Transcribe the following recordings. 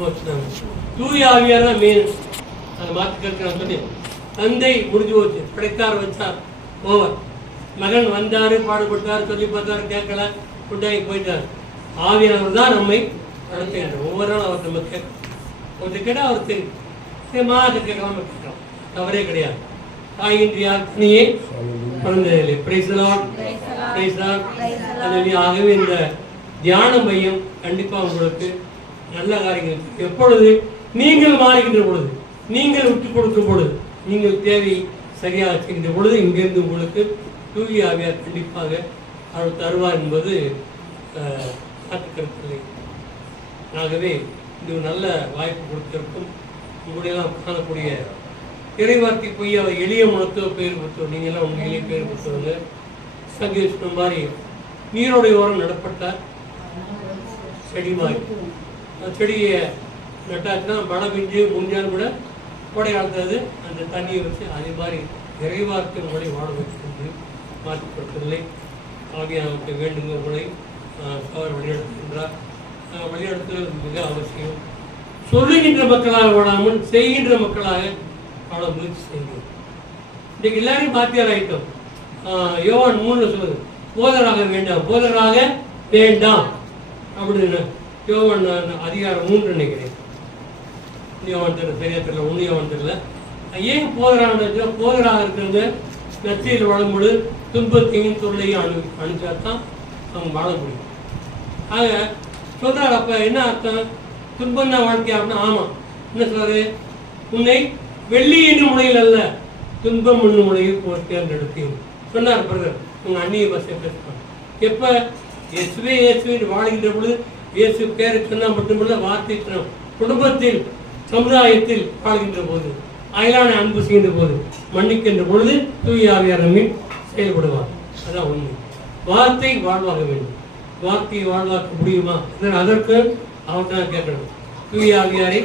போச்சுனாங்க தூய ஆவியார் தான் மெயின் அதை மாற்றி நான் சொன்னேன் தந்தை முடிஞ்சு போச்சு. படைத்தார் வச்சார். ஓவர். மகன் வந்தாரு பாடுபட்டார் சொல்லி பார்த்தாரு கேட்கல. கொண்டாகி போயிட்டார். ஆவியானவர் தான் நம்மை நடத்துகின்றார் ஒவ்வொரு நாளும் அவர் நம்ம கேட்க. கொஞ்சம் கேட்டால் அவர் தெரியும். சரி மாத கேட்கலாம கேட்கலாம் தவறே கிடையாது. தாயின்றி யார் தனியே பிரைஸ் லார்ட் அதில் ஆகவே இந்த தியான மையம் கண்டிப்பாக உங்களுக்கு நல்ல காரியங்கள். எப்பொழுது? நீங்கள் மாறுகின்ற பொழுது. நீங்கள் விட்டு கொடுக்கும் பொழுது. நீங்கள் தேவை சரியாக செய்கின்ற பொழுது இங்கிருந்து உங்களுக்கு தூய ஆவியார் கண்டிப்பாக அவர் தருவார் என்பது அஹ், ஆகவே இது நல்ல வாய்ப்பு கொடுத்திருக்கும். உங்களுடையெல்லாம் காணக்கூடிய இறைவார்த்தை பொய் அவர் எளிய மனத்துவ பெயர் பெற்றோர் நீங்கள்லாம் உங்கள் உண்மையிலேயே பெயர் பெற்றவங்க சங்கீத மாதிரி நீரோடைய ஓரம் நடப்பட்ட செடி மாதிரி செடியை நட்டாச்சுன்னா மழை பெஞ்சு முடிஞ்சாலும் கூட கோடை காலத்துல அந்த தண்ணியை வச்சு அதே மாதிரி இறைவார்த்தை உங்களை வாழ வைக்கிறது. மாற்றிக்கொடுக்கவில்லை ஆகியானவற்றை வேண்டும் உங்களை அவர் வழிநடத்துகின்றார். ஆஹ், வழிநடத்துதல் மிக அவசியம். சொல்லுகின்ற மக்களாக வாழாமல் செய்கின்ற மக்களாக வாழ முயற்சி செய்கிறோம் இன்றைக்கு எல்லாரையும் பாத்தியார் ஆகிட்டோம் யோவான் மூணு சொல்லுது போதராக வேண்டாம் போதராக வேண்டாம் அப்படின்னு யோவான் நான் அதிகாரம் மூன்று நினைக்கிறேன். யோவான் தெரியல சரியா தெரியல ஒன்று யோவான் தெரியல ஏன் போதராக போதராக இருக்கிறவங்க நச்சையில் வாழும்பொழுது துன்பத்தையும் தொல்லையும் அனு அனுப்பிச்சா தான் அவங்க வாழ முடியும் ஆக சொல்கிறார் அப்ப என்ன அர்த்தம்? துன்பம் தான் வாழ்க்கை அப்படின்னா ஆமாம் என்ன சொல்றாரு? உன்னை வெள்ளி என்னும் முனையில் அல்ல துன்பம் என்னும் முனையில் போர் தேர்ந்தெடுத்தேன். சொன்னார் பிரதர் உங்க அந்நிய பஸ்ஸை பேசுவாங்க எப்போ? இயேசுவே இயேசுவே வாழ்கின்ற பொழுது இயேசு பேரை சொன்னால் மட்டுமல்ல வார்த்தை சொன்னோம். குடும்பத்தில் சமுதாயத்தில் வாழ்கின்ற போது அயலான அன்பு செய்கின்ற போது மன்னிக்கின்ற பொழுது தூய ஆவியார் செயல்படுவார். அதான் உண்மை. வார்த்தை வாழ்வாக வேண்டும். வார்த்தையை வாழ்வாக்க முடியுமா? அதற்கு அவர் தான் கேட்கணும். தூய ஆவியாரை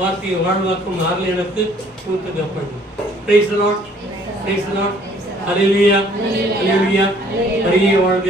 வார்த்தையை வாழ்வாக்கும் அருள் எனக்கு கூத்து கப்பணும் பிரைஸ் லாட் பிரைஸ் லாட் அலையிலியா அலையிலியா வாழ்க